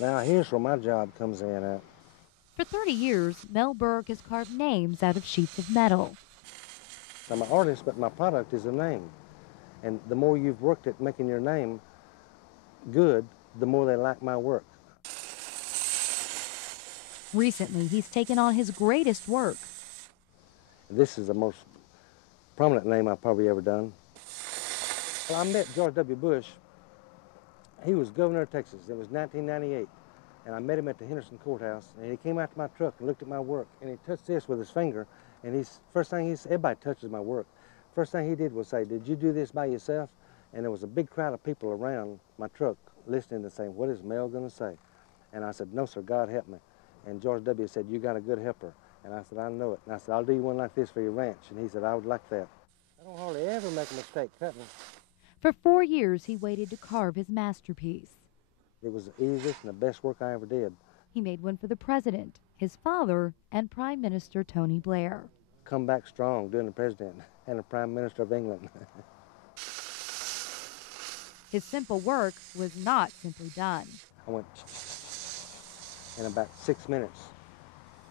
Now here's where my job comes in at. For 30 years, Mel Berg has carved names out of sheets of metal. I'm an artist, but my product is a name. And the more you've worked at making your name good, the more they like my work. Recently, he's taken on his greatest work. This is the most prominent name I've probably ever done. Well, I met George W. Bush. He was governor of Texas. It was 1998. And I met him at the Henderson Courthouse. And he came out to my truck and looked at my work. And he touched this with his finger. And first thing he said, everybody touches my work. First thing he did was say, "Did you do this by yourself?" And there was a big crowd of people around my truck listening and saying, "What is Mel going to say?" And I said, "No, sir, God help me." And George W. said, "You got a good helper." And I said, "I know it." And I said, "I'll do you one like this for your ranch." And he said, "I would like that." I don't hardly ever make a mistake cutting. For 4 years, he waited to carve his masterpiece. It was the easiest and the best work I ever did. He made one for the president, his father, and Prime Minister Tony Blair. Come back strong, doing the president and the Prime Minister of England. His simple work was not simply done. I went in about 6 minutes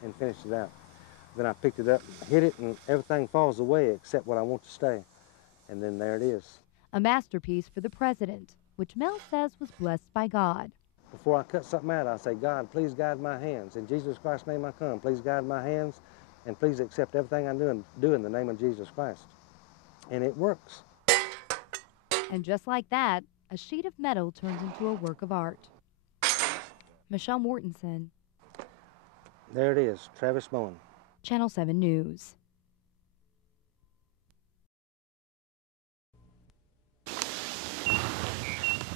and finished it out. Then I picked it up, hit it, and everything falls away except what I want to stay. And then there it is. A masterpiece for the president, which Mel says was blessed by God. Before I cut something out, I say, "God, please guide my hands. In Jesus Christ's name I come. Please guide my hands, and please accept everything I do in the name of Jesus Christ." And it works. And just like that, a sheet of metal turns into a work of art. Michelle Mortensen. There it is, Travis Bowen. Channel 7 News.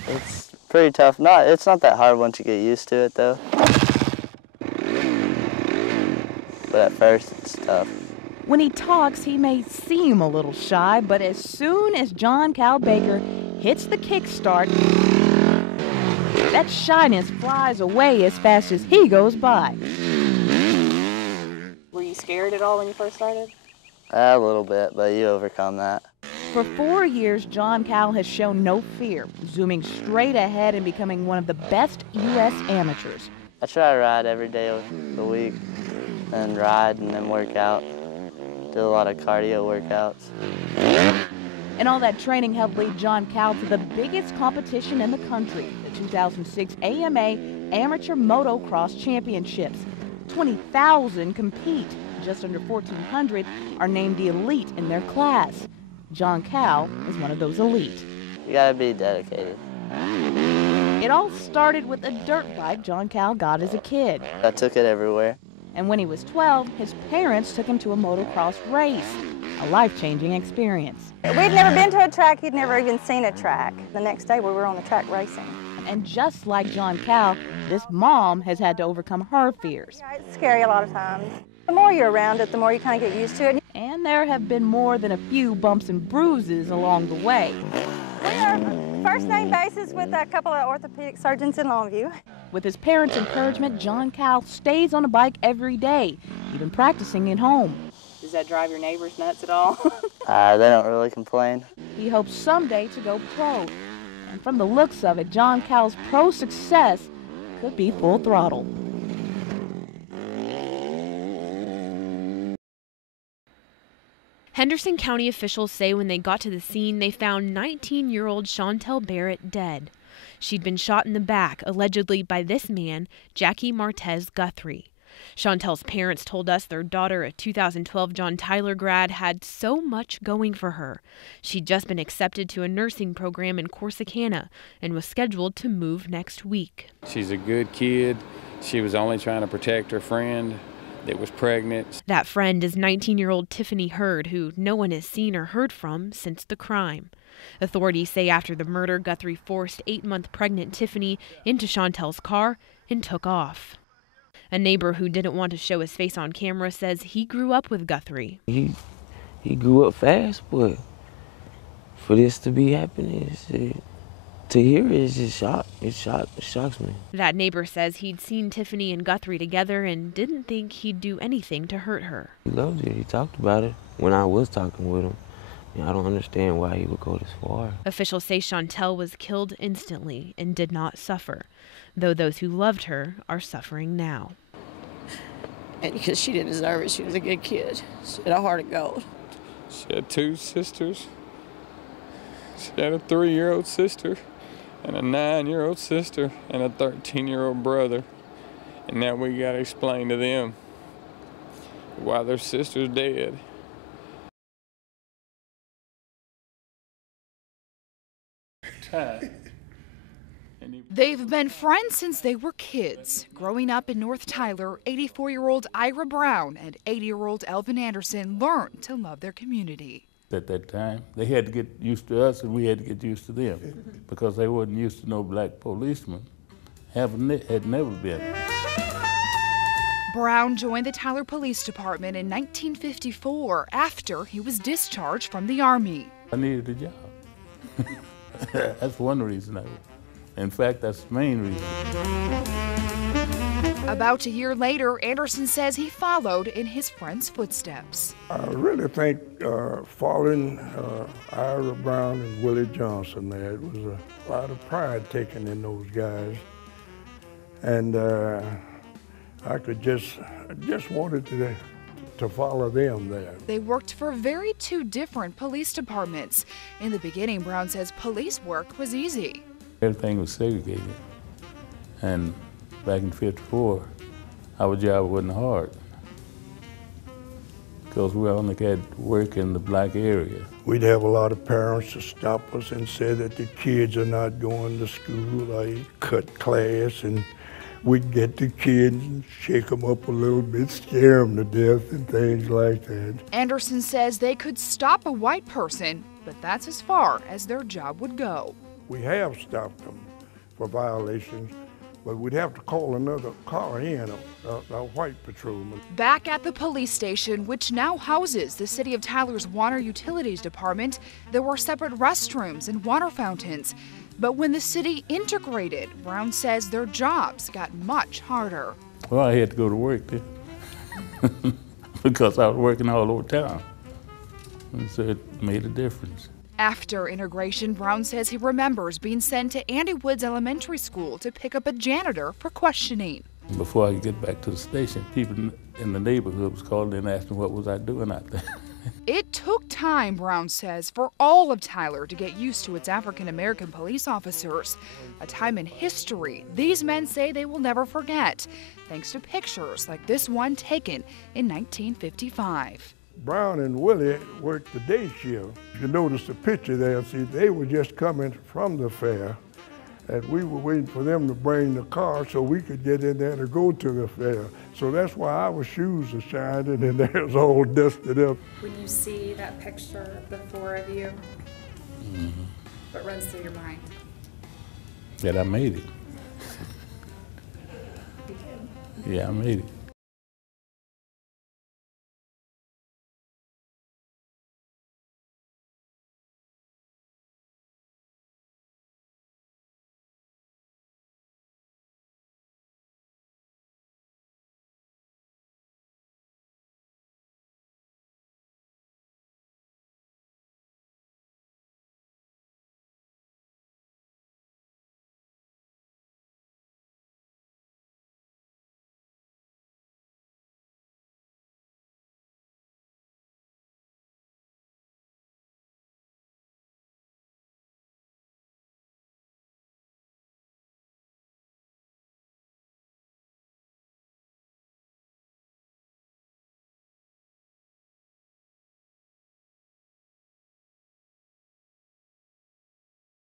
It's pretty tough. It's not that hard once you get used to it, though. But at first, it's tough. When he talks, he may seem a little shy, but as soon as John Cal Baker hits the kickstart, that shyness flies away as fast as he goes by. Were you scared at all when you first started? A little bit, but you overcome that. For 4 years, John Cal has shown no fear, zooming straight ahead and becoming one of the best U.S. amateurs. I try to ride every day of the week, and ride and then work out. Do a lot of cardio workouts. And all that training helped lead John Cal to the biggest competition in the country, the 2006 AMA Amateur Motocross Championships. 20,000 compete. Just under 1,400 are named the elite in their class. John Cal is one of those elite. You gotta be dedicated. It all started with a dirt bike John Cal got as a kid. I took it everywhere. And when he was 12, his parents took him to a motocross race, a life-changing experience. We'd never been to a track, he'd never even seen a track. The next day we were on the track racing. And just like John Cal, this mom has had to overcome her fears. Yeah, it's scary a lot of times. The more you're around it, the more you kind of get used to it. And there have been more than a few bumps and bruises along the way. We are first name basis with a couple of orthopedic surgeons in Longview. With his parents' encouragement, John Cal stays on a bike every day, even practicing at home. Does that drive your neighbors nuts at all? They don't really complain. He hopes someday to go pro. And from the looks of it, John Cal's pro success could be full throttle. Henderson County officials say when they got to the scene, they found 19-year-old Chantel Barrett dead. She'd been shot in the back, allegedly by this man, Jackie Martez Guthrie. Chantel's parents told us their daughter, a 2012 John Tyler grad, had so much going for her. She'd just been accepted to a nursing program in Corsicana and was scheduled to move next week. She's a good kid. She was only trying to protect her friend that was pregnant. That friend is 19-year-old Tiffany Hurd, who no one has seen or heard from since the crime. Authorities say after the murder, Guthrie forced 8-month pregnant Tiffany into Chantel's car and took off. A neighbor who didn't want to show his face on camera says he grew up with Guthrie. He grew up fast, but for this to be happening, to hear it is just shock. It shocks me. That neighbor says he'd seen Tiffany and Guthrie together and didn't think he'd do anything to hurt her. He loved it. He talked about it when I was talking with him. And I don't understand why he would go this far. Officials say Chantel was killed instantly and did not suffer, though those who loved her are suffering now. And because she didn't deserve it, she was a good kid. She had a heart of gold. She had 2 sisters. She had a 3-year-old sister and a 9-year-old sister and a 13-year-old brother. And now we gotta explain to them why their sister's dead. They've been friends since they were kids. Growing up in North Tyler, 84-year-old Ira Brown and 80-year-old Elvin Anderson learned to love their community. At that time, they had to get used to us and we had to get used to them because they wasn't used to no black policemen. Had never been. Brown joined the Tyler Police Department in 1954 after he was discharged from the Army. I needed a job. That's one reason. In fact, that's the main reason. About a year later, Anderson says he followed in his friend's footsteps. I really think following Ira Brown and Willie Johnson there, it was a lot of pride taken in those guys. And I just wanted to follow them there. They worked for two different police departments. In the beginning, Brown says police work was easy. Everything was segregated. And back in '54, our job wasn't hard because we only had work in the black area. We'd have a lot of parents to stop us and say that the kids are not going to school. They cut class, and we'd get the kids and shake them up a little bit, scare them to death and things like that. Anderson says they could stop a white person, but that's as far as their job would go. We have stopped them for violations, but we'd have to call another car in, a white patrolman. Back at the police station, which now houses the City of Tyler's Water Utilities Department, there were separate restrooms and water fountains. But when the city integrated, Brown says their jobs got much harder. Well, I had to go to work then because I was working all over town. And so it made a difference. After integration, Brown says he remembers being sent to Andy Woods Elementary School to pick up a janitor for questioning. Before I could get back to the station, people in the neighborhood was calling and asking what was I doing out there. It took time, Brown says, for all of Tyler to get used to its African-American police officers. A time in history these men say they will never forget, thanks to pictures like this one taken in 1955. Brown and Willie worked the day shift. You notice the picture there, see, they were just coming from the fair, and we were waiting for them to bring the car so we could get in there to go to the fair. So that's why our shoes are shining and theirs all dusted up. When you see that picture, the 4 of you, what runs through your mind? That I made it. You did. Yeah, I made it.